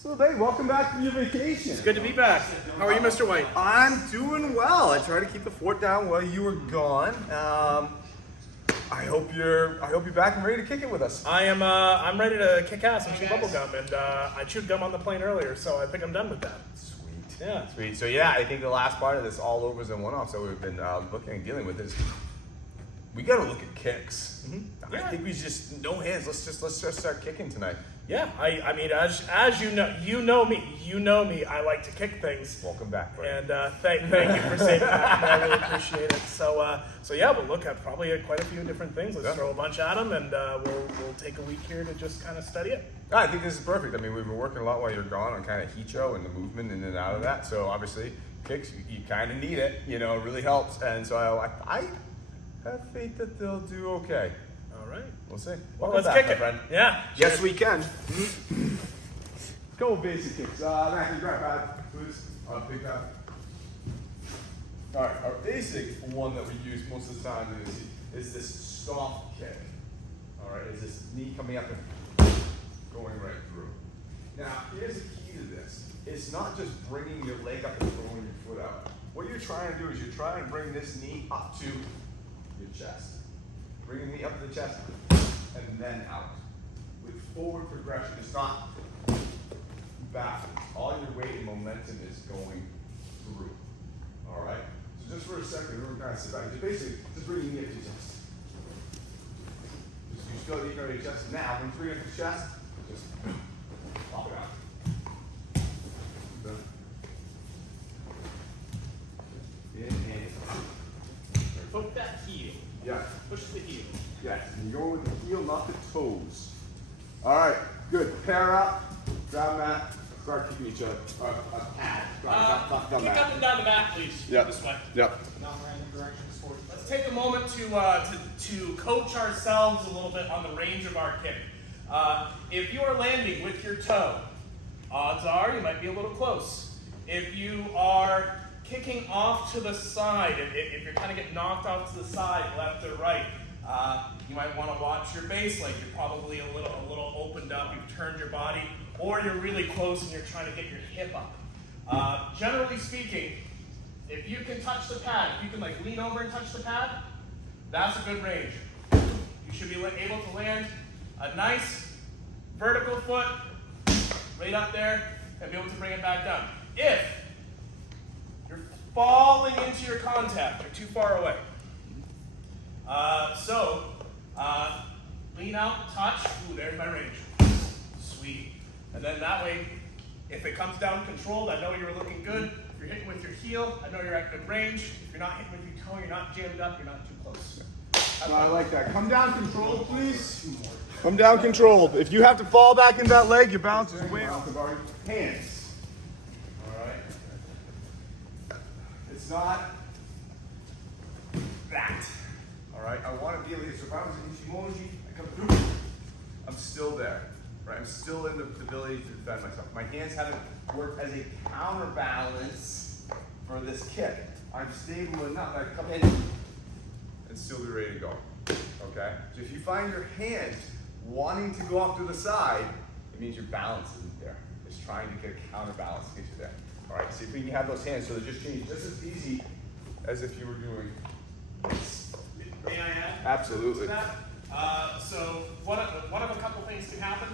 So, hey, welcome back from your vacation. It's good to be back. How are you, Mr. White? I'm doing well. I tried to keep the fort down while you were gone. I hope you're back and ready to kick it with us. I'm ready to kick ass and chew bubble gum, and I chewed gum on the plane earlier, so I think I'm done with that. Sweet. Yeah. Sweet. So yeah, I think the last part of this all overs and one-offs that we've been looking and dealing with is we got to look at kicks. Mm-hmm. I think we just no hands. Let's just start kicking tonight. Yeah, I mean, as you know me, I like to kick things. Welcome back, Brian. And thank you for saying that. I really appreciate it. So yeah, we'll look at probably quite a few different things. Let's throw a bunch at them, and we'll take a week here to just kind of study it. I think this is perfect. I mean, we've been working a lot while you're gone on kind of Hicho and the movement in and out of that. So obviously, kicks, you kind of need it. You know, it really helps. And so I have faith that they'll do okay. All right. We'll see. Well, Welcome let's back, kick my it. friend. Yeah. Yes, sure. we can. Couple basic kicks. Matthew, grab pad, please. Big pad. All right, our basic one that we use most of the time is this stomp kick. All right, is this knee coming up and going right through. Now, here's the key to this. It's not just bringing your leg up and throwing your foot out. What you're trying to do is you're trying to bring this knee up to your chest. Bring the knee up to the chest and then out. With forward progression, it's not backwards. All your weight and momentum is going through. All right? So just for a second, we're going to sit back. Just basically, just bring your knee up to your chest. Just you feel the knee up to your chest. Now, when you bring it up to your chest, just pop it out. Inhale. Poke that heel. Yeah. Push the heel. Yes, and you're going with the heel, not the toes. All right, good. Pair up, grab mat, start kicking each other. Pad. Not Kick mat. up and down the back, please. Yep. This way. Yep. Non-random directions for you. Let's take a moment to coach ourselves a little bit on the range of our kick. If you are landing with your toe, odds are you might be a little close. If you are kicking off to the side, if you're kind of getting knocked off to the side, left or right, you might want to watch your base leg. You're probably a little opened up. You've turned your body, or you're really close and you're trying to get your hip up. Generally speaking, if you can touch the pad, if you can like lean over and touch the pad, that's a good range. You should be able to land a nice vertical foot right up there and be able to bring it back down. If you're falling into your contact, you're too far away. Lean out, touch. Ooh, there's my range. Sweet. And then that way, if it comes down controlled, I know you're looking good. If you're hitting with your heel, I know you're at good range. If you're not hitting with your toe, you're not jammed up, you're not too close. I like that. Come down controlled, please. Come down controlled. If you have to fall back into that leg, your balance is way off. Hands. All right. It's not that. All right. I want to be able to. So if I was in Ichimoji, I come through. I'm still there. Right. I'm still in the ability to defend myself. My hands haven't worked as a counterbalance for this kick. I'm stable enough that I come in and still be ready to go. Okay? So if you find your hands wanting to go off to the side, it means your balance isn't there. It's trying to get a counterbalance to get you there. All right, see if we can have those hands so they're just changed just as easy as if you were doing this. May I add? Absolutely. To that? So one of a couple things can happen,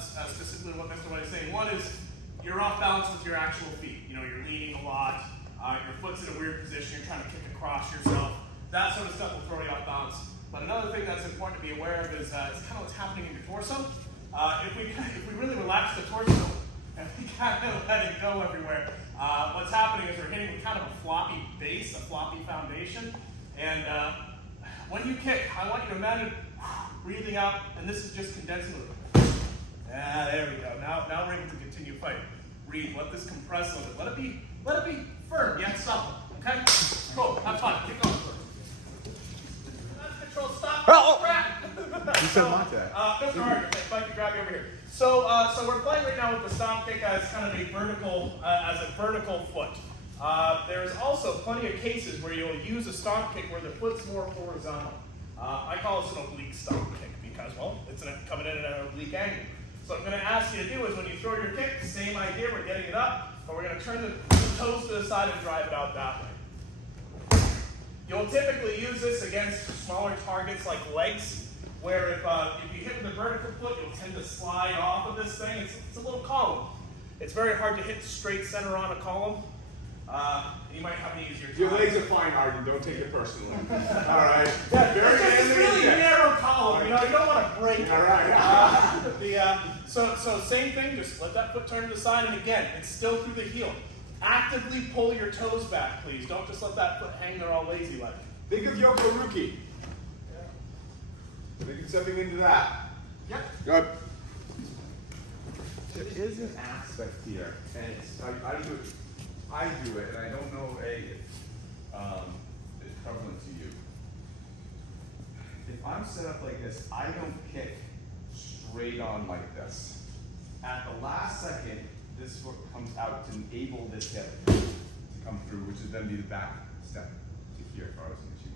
specifically what Mr. White is saying. One is you're off balance with your actual feet. You know, you're leaning a lot. Your foot's in a weird position. You're trying to kick across yourself. That sort of stuff will throw you off balance. But another thing that's important to be aware of is it's kind of what's happening in your torso. If we really relax the torso and we kind of let it go everywhere, what's happening is we're hitting with kind of a floppy base, a floppy foundation. And when you kick, I want you to imagine breathing out, and this is just condensing it. Yeah, there we go. Now we're able to continue fighting. Breathe. Let this compress a little bit. Let it be firm yet supple. Okay? Cool. Have fun. Keep going. Control. Stop. You said Monte. Mr. Harder, if I could grab you over here. So we're playing right now with the stomp kick as kind of a vertical foot. There's also plenty of cases where you'll use a stomp kick where the foot's more horizontal. I call this an oblique stomp kick because, well, it's coming in at an oblique angle. So what I'm going to ask you to do is when you throw your kick, same idea, we're getting it up, but we're going to turn the toes to the side and drive it out that way. You'll typically use this against smaller targets like legs, where if you hit with the vertical foot, you'll tend to slide off of this thing. It's a little column. It's very hard to hit straight center on a column. You might have an easier time. Your legs are fine, Arden. Don't take it personally. All right. It's a really narrow column. You know, you don't want to break it. All right. So same thing. Just let that foot turn to the side, and again, it's still through the heel. Actively pull your toes back, please. Don't just let that foot hang there all lazy like. Think of Yoko Ruki. Think of stepping into that. Yep. Good. There is an aspect here, and it's I do it, and I don't know if it's prevalent to you. If I'm set up like this, I don't kick straight on like this. At the last second, this foot comes out to enable this hip to come through, which would then be the back step to here if I was in the motion,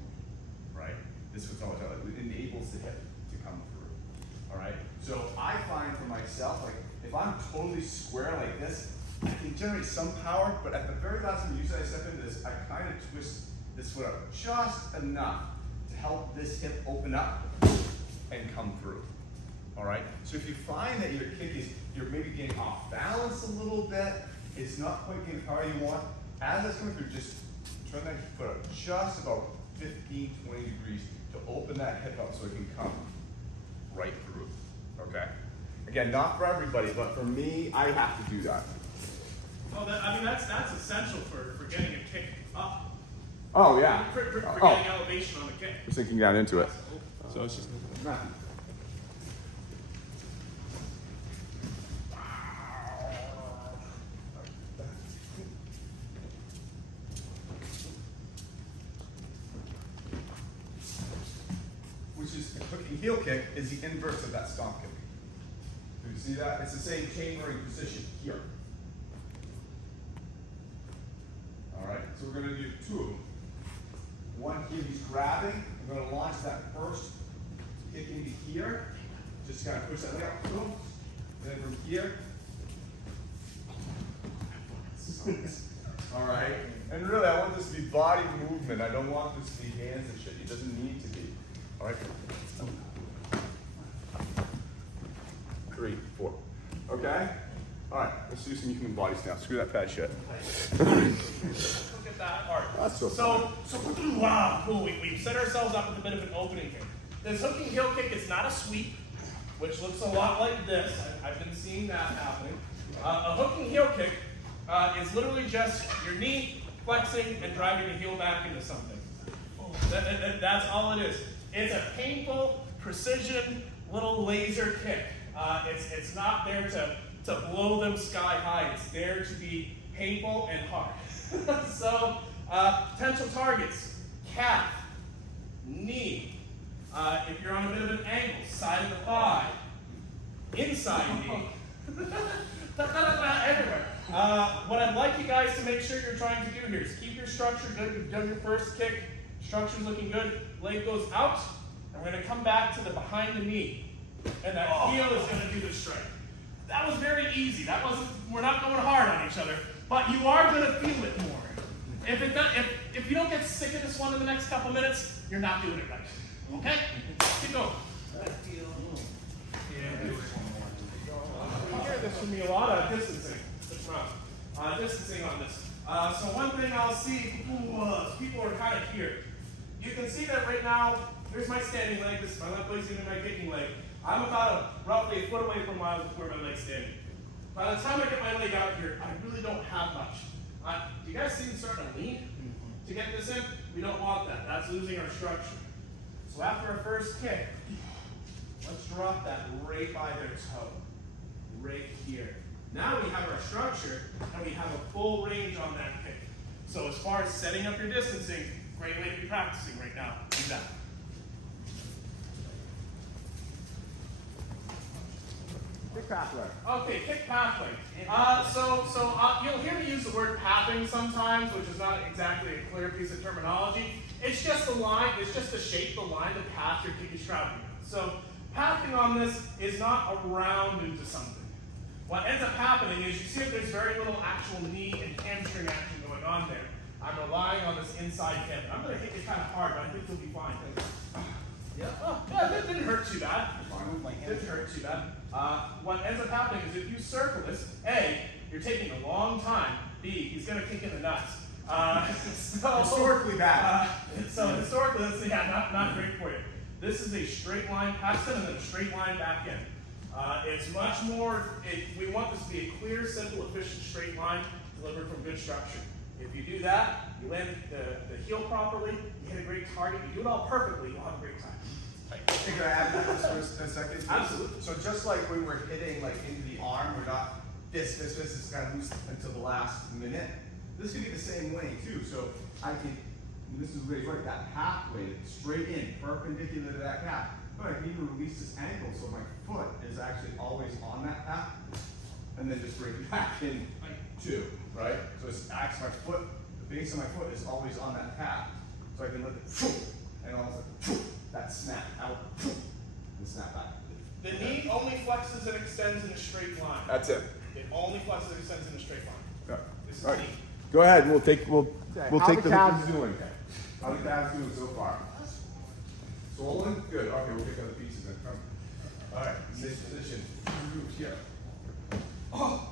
right? This foot's always out, it enables the hip to come through, all right? So I find for myself, like, if I'm totally square like this, I can generate some power, but at the very last time, usually I step into this, I kind of twist this foot up just enough to help this hip open up and come through. All right? So if you find that your kick is, you're maybe getting off balance a little bit, it's not quite getting the power you want, as it's coming through, just turn that foot up just about 15, 20 degrees to open that hip up so it can come right through. Okay? Again, not for everybody, but for me, I have to do that. Oh, that's essential for getting a kick up. Oh, yeah. For getting elevation on the kick. Just sinking down into it. So it's just nothing. Which is a hooking heel kick is the inverse of that stomp kick. Do you see that? It's the same chambering position here. Alright, so we're going to do two of them. One here, he's grabbing. I'm going to launch that first, kick into here. Just kind of push that leg up, boom. And then from here. Alright, and really I want this to be body movement. I don't want this to be hands and shit. It doesn't need to be. Alright. 3, 4. Okay? Alright, let's do some human bodies now. Screw that fat shit. Look at that art. That's so So wow, cool. We've set ourselves up with a bit of an opening here. This hooking heel kick is not a sweep, which looks a lot like this. I've been seeing that happening. A hooking heel kick is literally just your knee flexing and driving the heel back into something. That's all it is. It's a painful, precision, little laser kick. It's not there to blow them sky high. It's there to be painful and hard. So, potential targets: calf, knee. If you're on a bit of an angle, side of the thigh, inside knee. Everywhere. What I'd like you guys to make sure you're trying to do here is keep your structure good. You've done your first kick. Structure's looking good. Leg goes out, and we're going to come back to the behind the knee. And that heel is going to do the strike. That was very easy. We're not going hard on each other, but you are going to feel it more. If you don't get sick of this one in the next couple minutes, you're not doing it right. Okay? Keep going. You hear this from me a lot of distancing. Distancing on this. So one thing I'll see, people are kind of here. You can see that right now, here's my standing leg. This is my left leg's into my kicking leg. I'm about roughly a foot away from where my leg's standing. By the time I get my leg out here, I really don't have much. Do you guys see me starting to lean to get this in? We don't want that. That's losing our structure. So after our first kick, let's drop that right by their toe. Right here. Now we have our structure, and we have a full range on that kick. So as far as setting up your distancing, great way to be practicing right now. Do that. Kick pathway. Okay, kick pathway. You'll hear me use the word pathing sometimes, which is not exactly a clear piece of terminology. It's just the line, it's just the shape, the line, the path your kick is traveling. So pathing on this is not around into something. What ends up happening is you see that there's very little actual knee and hamstring action going on there. I'm relying on this inside hip. I'm going to hit you kind of hard, but I think you'll be fine. Yeah, oh, yeah, that didn't hurt too bad. Didn't hurt too bad. What ends up happening is if you circle this, A, you're taking a long time. B, he's going to kick in the nuts. So Historically bad. So historically, that's not great for you. This is a straight line past him and then a straight line back in. It's much more, we want this to be a clear, simple, efficient straight line delivered from good structure. If you do that, you land the heel properly, you hit a great target, you do it all perfectly, you'll have a great time. Hey, can I add that for a second? Absolutely. So just like when we're hitting like into the arm, we're not this is kind of loose until the last minute. This could be the same way too. So I can, this is where right, that pathway straight in, perpendicular to that calf. But I can even release this ankle so my foot is actually always on that path, and then just bring it back in too, right? So it's actually my foot, the base of my foot is always on that path. So I can let it, and all of a sudden, that snap out, and snap back. The knee only flexes and extends in a straight line. That's it. It only flexes and extends in a straight line. Yeah. This is All right. knee. Go ahead. We'll take How the the calves doing. How the calves doing so far? Swollen? Good. Okay, we'll pick other pieces then. Come. All right. Same position. Move here. Oh.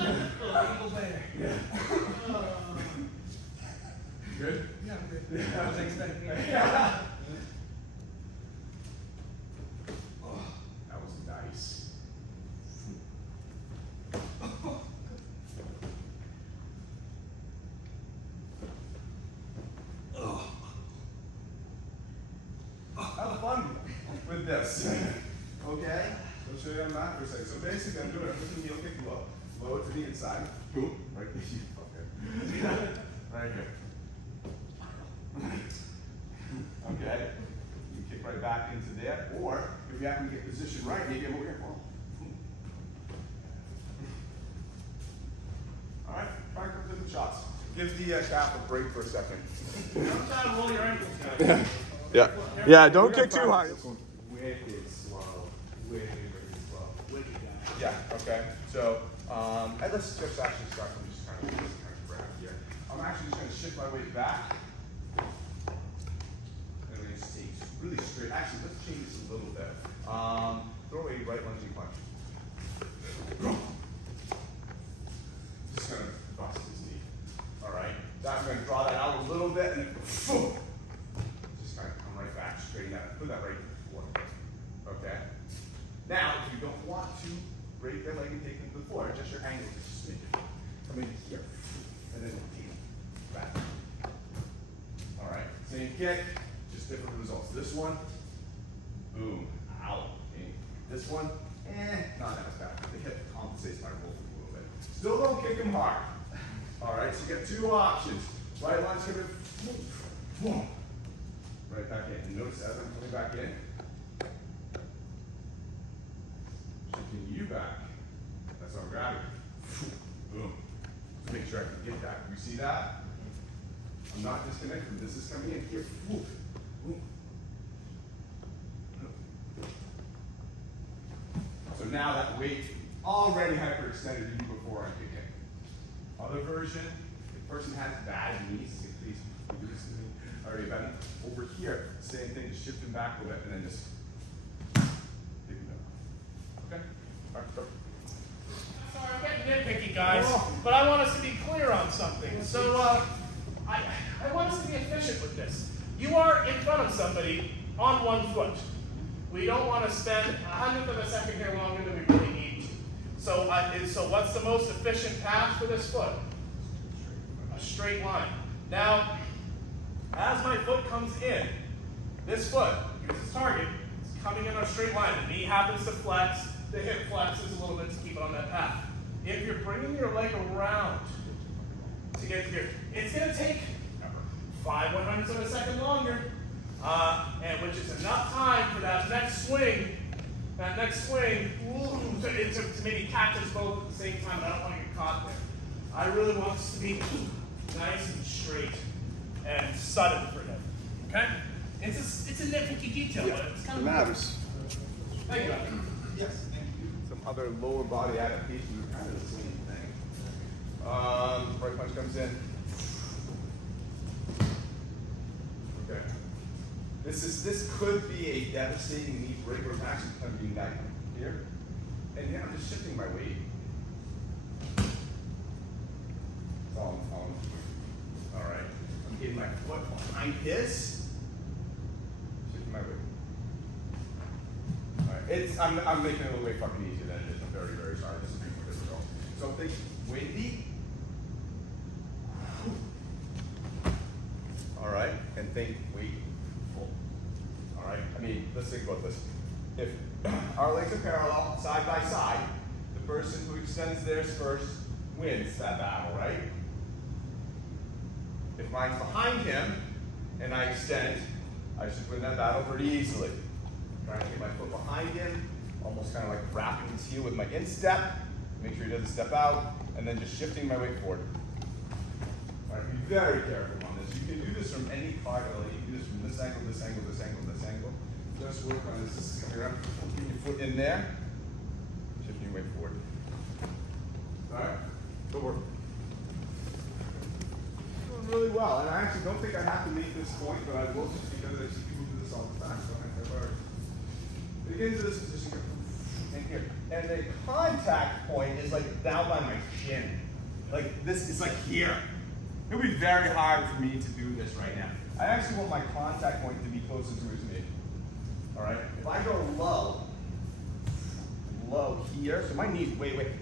Eagle bear. Yeah. You good? Yeah, I'm good. I was expecting it. That was nice. Have fun with this. Okay? I'll show you on that for a second. So basically, I'm doing a flipping heel kick low. Low it to the inside. Boom. Right there. Okay. Right here. Okay? You kick right back into there. Or, if you happen to get position right, maybe I'm over here. All right, try a couple different shots. Give the calf a break for a second. I'm trying to roll your ankles, guys. Yeah, don't kick too high. Wicked slow. Wicked slow. Wicked guy. Yeah, okay. So, and let's just actually start from just kind of grab here. I'm actually just going to shift my weight back. And then just take really straight. Actually, let's change this a little bit. Throw a right lunging punch. Just going to bust his knee. All right. So I'm going to draw that out a little bit and boom. Just kind of come right back, straighten that, put that right to the floor. Okay. Now, if you don't want to break that leg and take it to the floor, adjust your angle just make it come in here, and then take it back. All right. Same kick, just different results. This one, boom, out. Okay. This one, not as bad. The hip compensates my roll a little bit. Still don't kick him hard. All right, so you got two options. Right lunge, come in, boom, right back in. And notice as I'm coming back in, shifting you back. That's how I'm grabbing. Boom. Just make sure I can get that. You see that? I'm not disconnected. This is coming in here. Boom. Boom. So now that weight already hyperextended even before I kick in. Other version, if the person has bad knees, please do this to me. Already bad. Over here, same thing, just shift them back a little bit and then just pick them up. Okay? All right, go. Sorry, I'm getting nitpicky, guys, but I want us to be clear on something. So, I want us to be efficient with this. You are in front of somebody on one foot. We don't want to spend a hundredth of a second here longer than we really need to. So, so what's the most efficient path for this foot? A straight line. Now, as my foot comes in, this foot, here's its target, is coming in a straight line. The knee happens to flex, the hip flexes a little bit to keep it on that path. If you're bringing your leg around to get here, it's going to take 5/100ths of a second longer, and which is enough time for that next swing, to maybe catch us both at the same time. I don't want to get caught there. I really want this to be nice and straight and sudden for him. Okay? It's a nitpicky detail, but it's kind It of matters. Thank you. Yes, thank you. Some other lower body adaptations are kind of the same thing. Right punch comes in. Okay. This could be a devastating knee break, or it's actually kind of being back here. And yeah, I'm just shifting my weight. That's all I'm doing. All right. I'm getting my foot behind his. Shifting my weight. All right. I'm making it a little way fucking easier than it is. I'm very, very sorry. This is being more difficult. So think weighty. All right, and think weight full. All right, I mean, let's think about this. If our legs are parallel, side by side, the person who extends theirs first wins that battle, right? If mine's behind him and I extend, I should win that battle pretty easily. Trying to get my foot behind him, almost kind of like wrapping his heel with my instep, make sure he doesn't step out, and then just shifting my weight forward. All right, be very careful on this. You can do this from any part of it. You can do this from this angle, this angle, this angle, this angle. Just work on this. This is coming up. Keep your foot in there. Shifting your weight forward. All right, good work. Doing really well. And I actually don't think I have to make this point, but I will just because I see people do this all the time. So begin to this position and here. And the contact point is like down by my chin. Like this is like here. It would be very hard for me to do this right now. I actually want my contact point to be closer to his knee. All right? If I go low here, so my knee's way.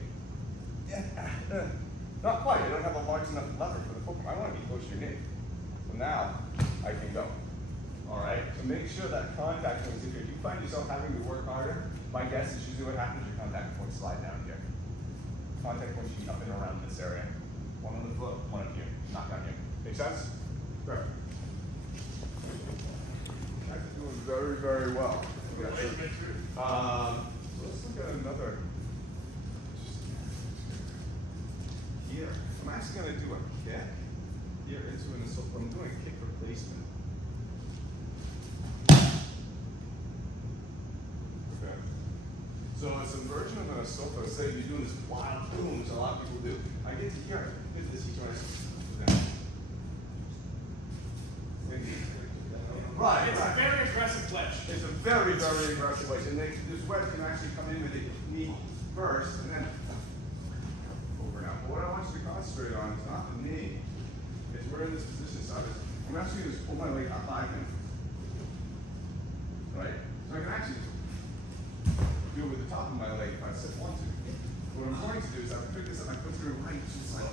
Not quite. I don't have a large enough lever for the football. I want to be close to your knee. So now I can go. All right? So make sure that contact point is in here. If you find yourself having to work harder, my guess is usually what happens, your contact point slide down here. Contact point should be up and around this area. One on the foot, one up here. Not down here. Make sense? Correct. That's doing very, very well. So let's look at another. Here. I'm actually going to do a kick here into an assault. I'm doing a kick replacement. Okay. So it's a version of an assault. Say you're doing this wild boom, which a lot of people do. I get to here. Hit this. You try. Right. It's a very aggressive wedge. It's a very, very aggressive wedge. And this wedge can actually come in with the knee first and then over now. But what I want you to concentrate on is not the knee. It's we're in this position. So I'm actually going to just pull my leg up by him. Right? So I can actually do it with the top of my leg if I want to. What I'm going to do is I can pick this up, I put through right, just like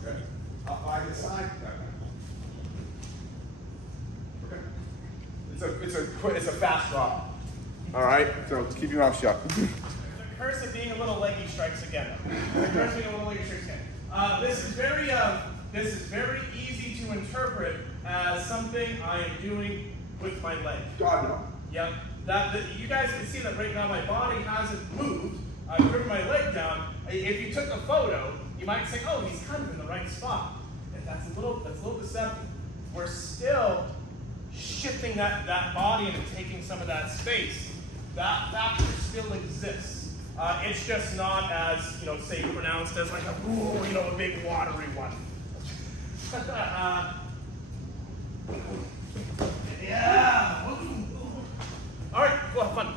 okay. Up by the side. It's a fast drop. All right, so keep your mouth shut. The curse of being a little leggy strikes again. The curse of being a little leggy strikes again. This is very easy to interpret as something I am doing with my leg. God no. Yep. You guys can see that right now my body hasn't moved. I've driven my leg down. If you took a photo, you might say, "Oh, he's kind of in the right spot." And that's a little deceptive. We're still shifting that body and taking some of that space. That factor still exists. It's just not as, say pronounced as like a big watery one. Yeah. All right, go have fun.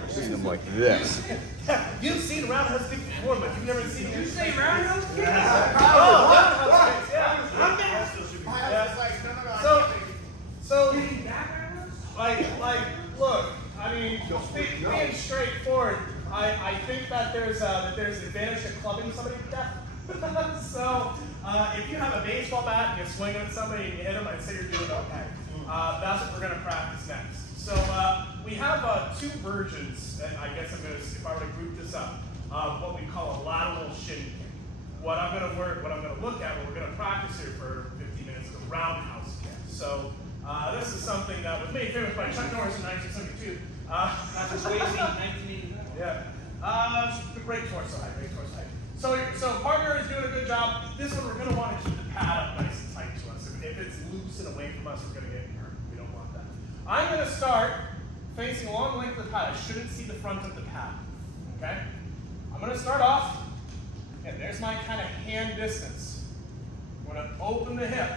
I've seen them like this. You've seen roundhouse kicks before, but you've never seen. You say roundhouse kicks? Oh, roundhouse kicks, yeah. So, look. I mean, being straightforward, I think that there's an advantage to clubbing somebody to death. So, if you have a baseball bat and you're swinging at somebody and you hit them, I'd say you're doing okay. That's what we're going to practice next. So, we have two versions, and I guess if I were to group this up, of what we call a lateral shin kick. What I'm going to look at, what we're going to practice here for 15 minutes, is a roundhouse kick. So, this is something that was made famous by Chuck Norris in 1972. Patrick Swayze, 1989. Yeah. Great torso height, So partner is doing a good job. This one we're going to want to keep us are gonna get hurt. We don't want that. I'm gonna start facing along the length of the pad. I shouldn't see the front of the pad, okay? I'm gonna start off, and there's my kind of hand distance. I'm gonna open the hip.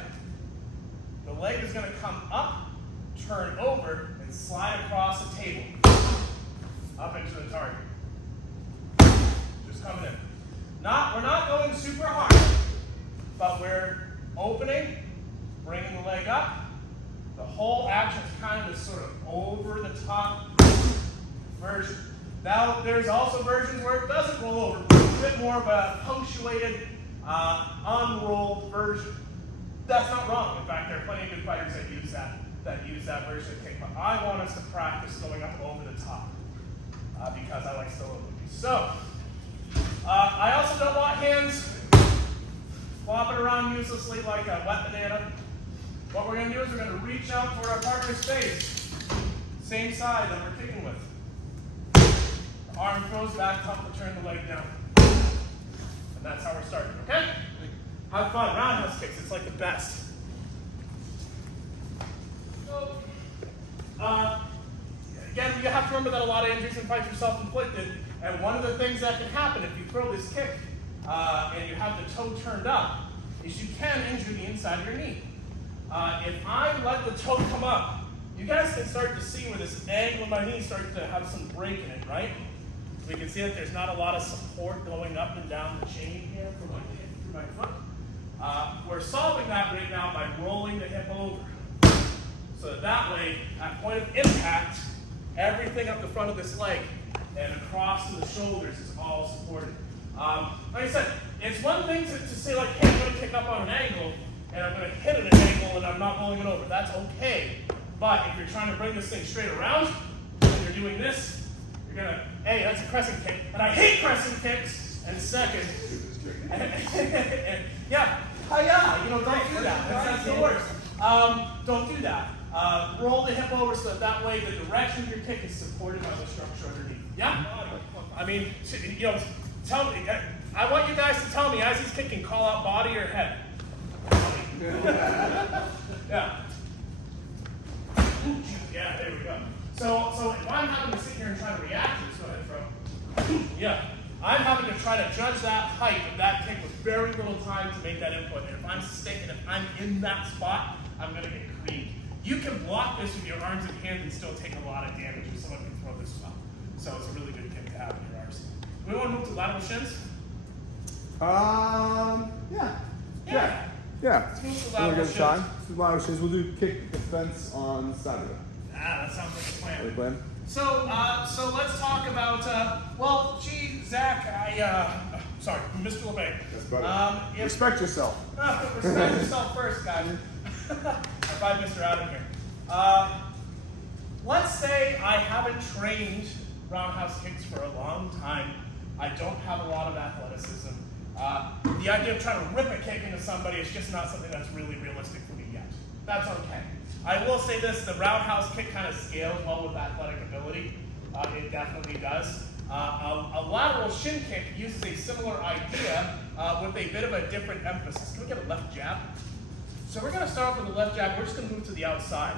The leg is gonna come up, turn over, and slide across the table, up into the target. Just coming in. We're not going super hard, but we're opening, bringing the leg up. The whole action is kind of this sort of over the top version. Now, there's also versions where it doesn't roll over, but it's a bit more of a punctuated, unrolled version. That's not wrong. In fact, there are plenty of good fighters that use that version of kick. But I want us to practice going up over the top because I like solo movies. So, I also don't want hands flopping around uselessly like a wet banana. What we're going to do is we're going to reach out toward our partner's face. Same side that we're kicking with. The arm goes back, tough to turn the leg down. And that's how we're starting, okay? Have fun. Roundhouse kicks, it's like the best. So, again, you have to remember that a lot of injuries in fights are self-inflicted. And one of the things that can happen if you throw this kick and you have the toe turned up is you can injure the inside of your knee. If I let the toe come up, you guys can start to see where this angle of my knee starts to have some break in it, right? We can see that there's not a lot of support going up and down the chain here from my foot. We're solving that right now by rolling the hip over. So that way, at point of impact, everything up the front of this leg and across to the shoulders is all supported. Like I said, it's one thing to say like, hey, I'm going to kick up on an angle, and I'm going to hit at an angle, and I'm not rolling it over. That's okay. But if you're trying to bring this thing straight around, and you're doing this, you're going to, hey, that's a crescent kick. And I hate crescent kicks. And second, yeah, hiya, don't do that. That's the worst. Don't do that. Roll the hip over so that way the direction of your kick is supported by the structure underneath. Yeah? I mean, tell me, I want you guys to tell me as he's kicking, call out body or head. Yeah. Yeah, there we go. So if I'm having to sit here and try to react to this, go ahead, Fro. Yeah. I'm having to try to judge that height of that kick with very little time to make that input. And if I'm in that spot, I'm going to get creamed. You can block this with your arms and hands and still take a lot of damage if someone can throw this well. So it's a really good kick to have in your arsenal. Do we want to move to lateral shins? Yeah. Yeah. Yeah. Let's move to We'll lateral get shins. time. Lateral shins. We'll do kick defense on Saturday. That sounds like a plan. Any plan? So let's talk about, Zach, sorry, Mr. LeBay. That's better. Respect yourself. Respect yourself first, guys. If I'm Mr. Adam here. Let's say I haven't trained roundhouse kicks for a long time. I don't have a lot of athleticism. The idea of trying to rip a kick into somebody is just not something that's really realistic for me yet. That's okay. I will say this, the roundhouse kick kind of scales well with athletic ability. It definitely does. A lateral shin kick uses a similar idea with a bit of a different emphasis. Can we get a left jab? So we're going to start off with the left jab. We're just going to move to the outside.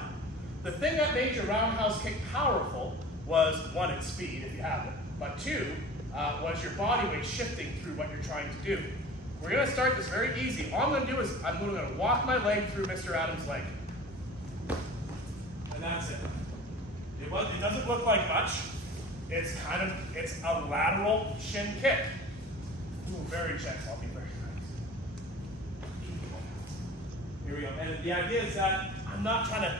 The thing that made your roundhouse kick powerful was, one, its speed, if you have it, but two, was your body weight shifting through what you're trying to do. We're going to start this very easy. All I'm going to do is I'm going to walk my leg through Mr. Adams' leg. And that's it. It doesn't look like much. It's a lateral shin kick. Ooh, very gentle. I'll be very nice. Here we go. And the idea is that I'm not trying to,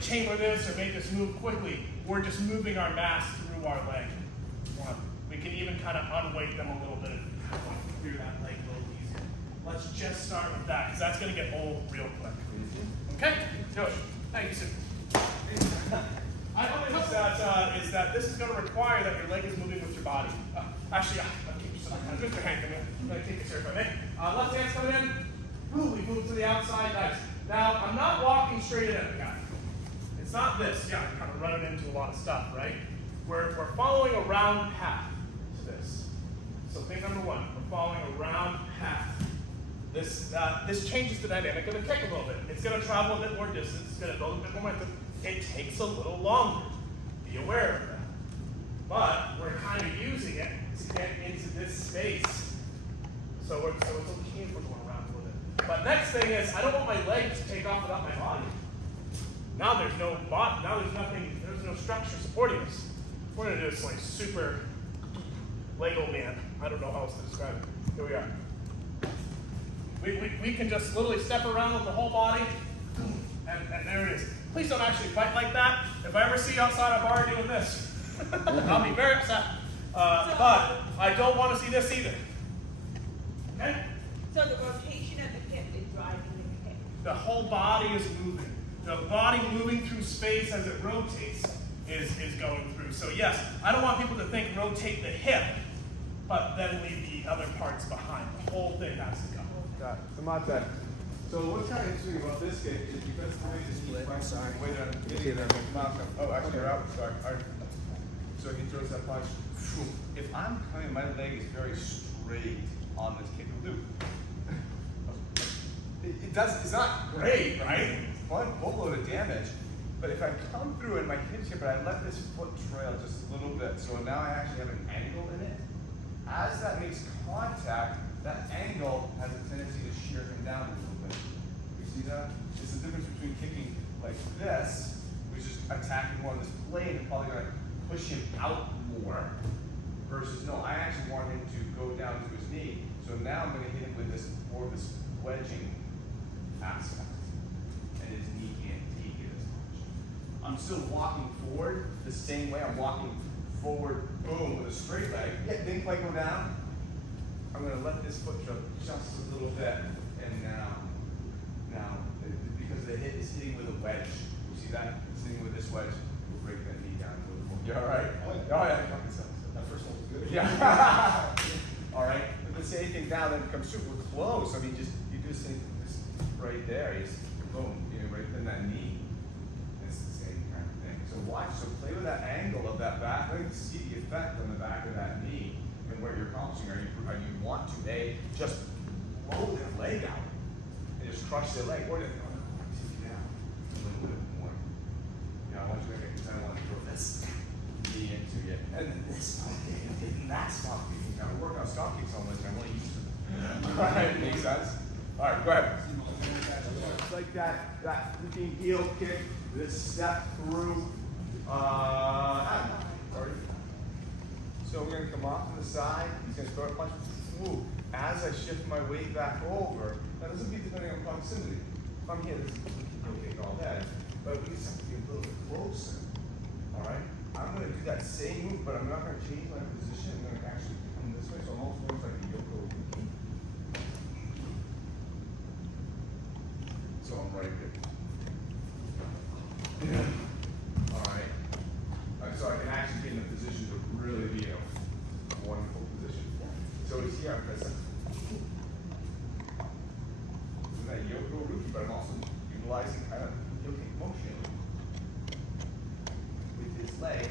chamber this or make this move quickly. We're just moving our mass through our leg. One. We can even kind of unweight them a little bit and clear that leg a little easier. Let's just start with that, because that's going to get old real quick. Okay? Josh, thank you, sir. I hope is that this is going to require that your leg is moving with your body. Actually, I'll keep you Mr. Hank, I'm going to take this here if I may. Left hand's coming in. Ooh, we move to the outside. Nice. Now, I'm not walking straight in at the guy. It's not this. Yeah, I'm kind of running into a lot of stuff, right? We're following a round path to this. So thing number one, we're following a round path. this changes the dynamic of the kick a little bit. It's going to travel a bit more distance. It's going to build a bit more momentum. It takes a little longer. Be aware of that. But we're kind of using it to get into this space. So it's okay if we're going around a little bit. But next thing is, I don't want my legs to take off without my body. Now there's no body. Now there's nothing. There's no structure supporting us. We're going to do this like super Lego man. I don't know how else to describe it. Here we are. We can just literally step around with the whole body, and there it is. Please don't actually fight like that. If I ever see you outside a bar doing this, I'll be very upset. But I don't want to see this either. Okay? So the rotation of the hip is driving the kick. The whole body is moving. The body moving through space as it rotates is going through. So yes, I don't want people to think rotate the hip, but then leave the other parts behind. The whole thing has to go. So Mate, so what's kind of interesting about this kick is because the way this knee flex, the way that I'm getting it, oh, actually, you're out. Sorry. All right. So he throws that punch. If I'm coming, my leg is very straight on this kick loop. It's not great, right? One boatload of damage. But if I come through and my kid's here, but I let this foot trail just a little bit, so now I actually have an angle in it. As that makes contact, that angle has a tendency to shear him down a little bit. You see that? It's the difference between kicking like this, which is attacking more on this plane and probably gonna push him out more, versus no, I actually want him to go down to his knee. So now I'm gonna hit him with this more of this wedging aspect. And his knee can't take it as much. I'm still walking forward the same way. I'm walking forward, boom, with a straight leg. Yeah, didn't quite go down. I'm gonna let this foot trail just a little bit, and now, because the hit is hitting with a wedge. You see that? It's hitting with this wedge. We'll break that knee down a little more. You all right? Oh yeah. That first one was good. Yeah. All right. But the same thing now. Then it comes super close. I mean, just you do this thing this right there. He's boom, right in that knee. It's the same kind of thing. So watch. So play with that angle of that back. Let me see the effect on the back of that knee and what you're accomplishing. Are you want to just blow their leg out and just crush their leg, or take it down a little bit more. Yeah, I want you to make it. I want to throw this knee into you, and then this and that stop kick. You gotta work on stop kicks on this. I'm really used to it. All right, makes sense. All right, go ahead. It's like that freaking heel kick. This step through. Sorry. So we're gonna come off to the side. He's gonna throw a punch. Ooh. As I shift my weight back over, now this will be depending on proximity. If I'm here, this is heel kick all day. But we just have to be a little bit closer. All right. I'm gonna do that same move, but I'm not gonna change my position. I'm gonna actually come this way, so I'm almost going like a Yoko Uki. So I'm right there. All right. So I can actually be in a position to really be in a wonderful position. So it's here, I'm pressing. Isn't that Yoko Uki? But I'm also utilizing kind of heel kick motion with his leg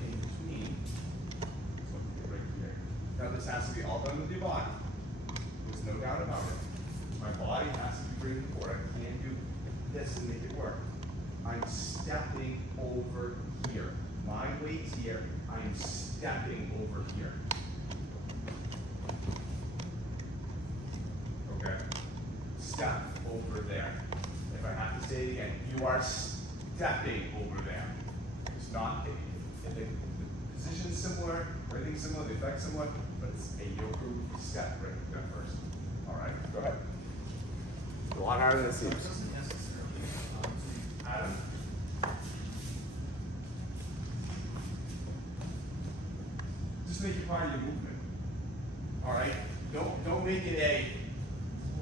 in between. So right here. Now this has to be all done with your body. There's no doubt about it. My body has to be breathing forward. I can't do this and make it work. I'm stepping over here. My weight's here. I am stepping over here. Okay. Step over there. If I have to say it again, you are stepping over there. It's not, if the position is similar, everything's similar, the effect's similar, but it's a Yoko step right there first. All right, go ahead. A lot harder than it seems. Adam. Just make it part of your movement. All right? Don't make it a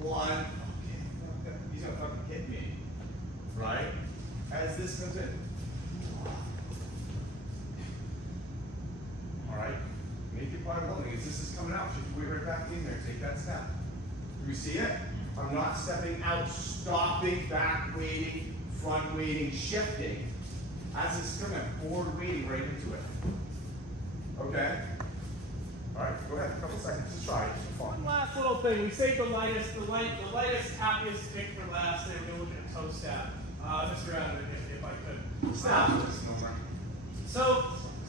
one, okay, he's gonna fucking hit me. Right? As this comes in. All right? Make it part of the movement. As this is coming out, shift your weight right back in there. Take that step. Do you see it? I'm not stepping out, stopping, back weighting, front weighting, shifting. As it's coming, forward weighting right into it. Okay? All right, go ahead, a couple seconds, just try it, just for One fun. last little thing. We saved the lightest, happiest kick for last. There we go. Look at a toe stab. Mr. Adam, if I could. Stop this, no more. So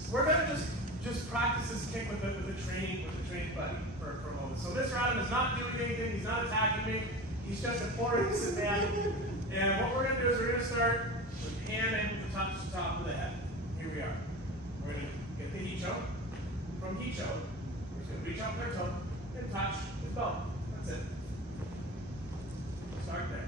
we're gonna just practice this kick with the training buddy for a moment. So Mr. Adam is not doing anything. He's not attacking me. He's just a poor innocent man. And what we're gonna do is we're gonna start with hand and with the top of the head. Here we are. We're gonna get the Hicho. From Hicho, we're just gonna reach out with our toe and touch his belt. That's it. Start there.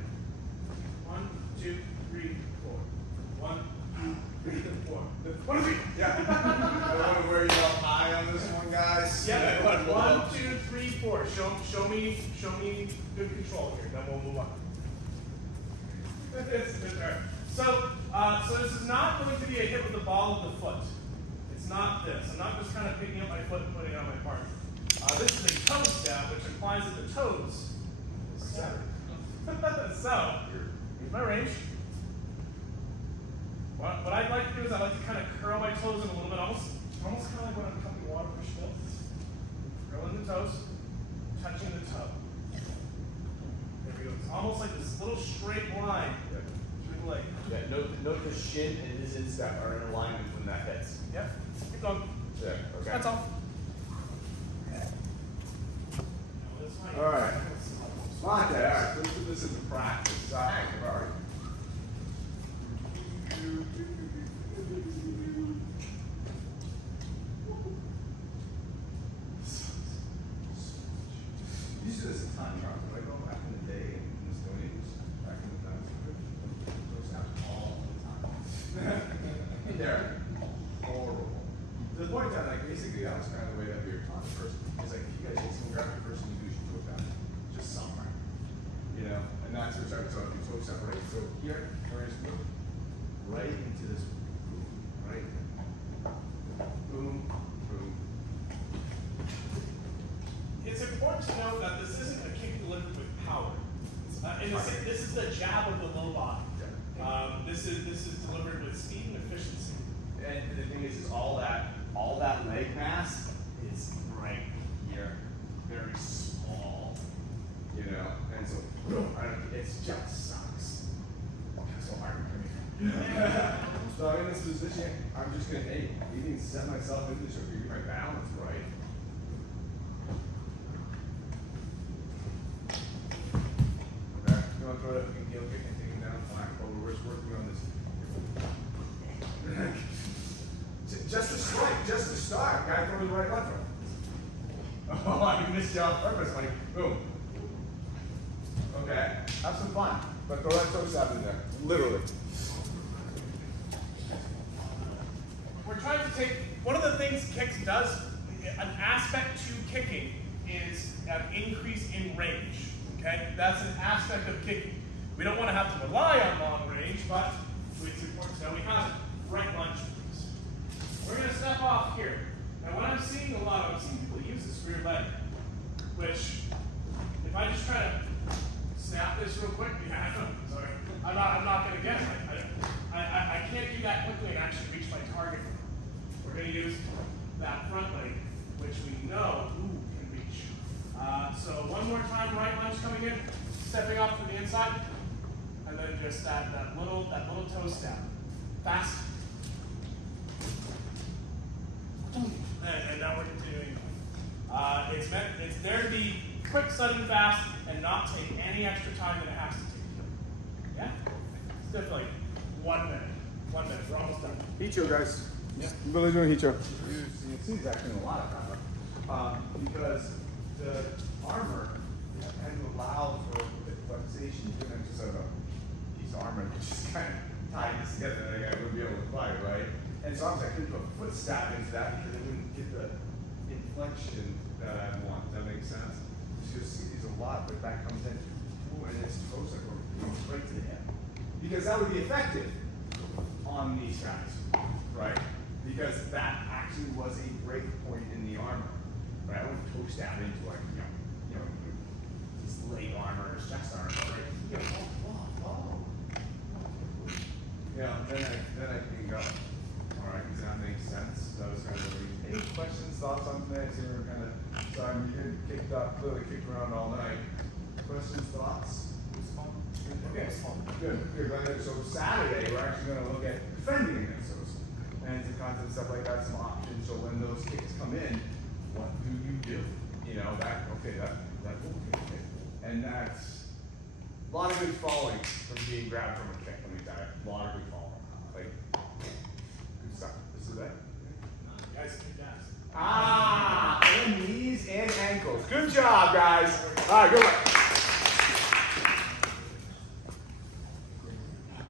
1, 2, 3, 4. 1, 2, 3, 4. 1, 2, 3. Yeah. I don't want to wear you up high on this one, guys. Yeah. 1, 2, 3, 4. Show me good control here. Then we'll move on. So this is not going to be a hit with the ball of the foot. It's not this. I'm not just kind of picking up my foot and putting it on my partner. This is a toe stab, which implies that the toes is severed. So here's my range. What I'd like to do is I'd like to kind of curl my toes in a little bit, almost kind of like when I'm cupping water for schmilts. Curling the toes, touching the toe. There we go. It's almost like this little straight line through the leg. Yeah, note the shin and his instep are in alignment when that hits. Yep. Keep going. Yeah, okay. That's all. All right. Monte, all right, let's put this into practice. All right. You used to do this a ton, right? Like back in the day in the Stone Age, back in the times, those happen all the time. They're horrible. To the point that, like, basically, that was kind of the way that we were taught first. It's like, if you guys hit some grab, the first thing you do is you go down, just somewhere. You know, and that's what started talking. So separate. So here, we're just move right into this groove, right? Boom, boom. It's important to note that this isn't a kick delivered with power. This is the jab of the low body. This is delivered with speed and efficiency. And the thing is all that leg mass is right here, very small, you know. And so, it just sucks. It's so hard for me. So I'm in this position. I'm just gonna even set myself into this or get my balance right. Okay, you want to throw it up, you can heel kick and take him down, fine. But we're just working on this. Just to strike, just to start. Guy throws right left from. Oh, I missed you on purpose, buddy. Boom. Okay, have some fun. But throw that toe stab in there, literally. We're trying to take one of the things kicks does. An aspect to kicking is an increase in range. Okay, that's an aspect of kicking. We don't want to have to rely on long range, but it's important to know we have it. Right lunge, please. We're going to step off here. Now, what I'm seeing a lot of, I'm seeing people use this rear leg, which, if I just try to snap this real quick, sorry, I'm not going to get it. I can't do that quickly and actually reach my target. We're going to use that front leg, which we know can reach. So one more time, right lunge coming in, stepping up to the inside, and then just that little toe stab. Fast. And now we're continuing. It's there to be quick, sudden, fast, and not take any extra time than it has to take. Yeah? It's definitely 1 minute. 1 minute. We're almost done. Hicho, guys. Yeah. Really doing Hicho. You see it's actually a lot of time, because the armor kind of allows for a bit of flexation, given just a piece of armor that just kind of tied this together that I wouldn't be able to apply, right? And so I could do a foot stab into that because I wouldn't get the inflection that I want. Does that make sense? So you'll see these a lot, but that comes in, ooh, and it's close, like goes right to the hip. Because that would be effective on these guys, right? Because that actually was a break point in the armor. But I wouldn't toe stab into like, this leg armor or chest armor, right? You go, oh. Yeah, then I can go. All right, does that make sense? That was kind of any questions, thoughts on today? So we're kind of Sorry, you didn't kicked up, clearly kicked around all night. Questions, thoughts? Okay, good. So Saturday, we're actually gonna look at defending against those. And some content stuff like that, some options, so when those kicks come in, what do you do? You know, that okay. And that's a lot of good falling from being grabbed from a kick, let me tell you. A lot of good falling. Like, good stuff. This is it. Guys, kick ass. And knees and ankles. Good job, guys. All right, good luck.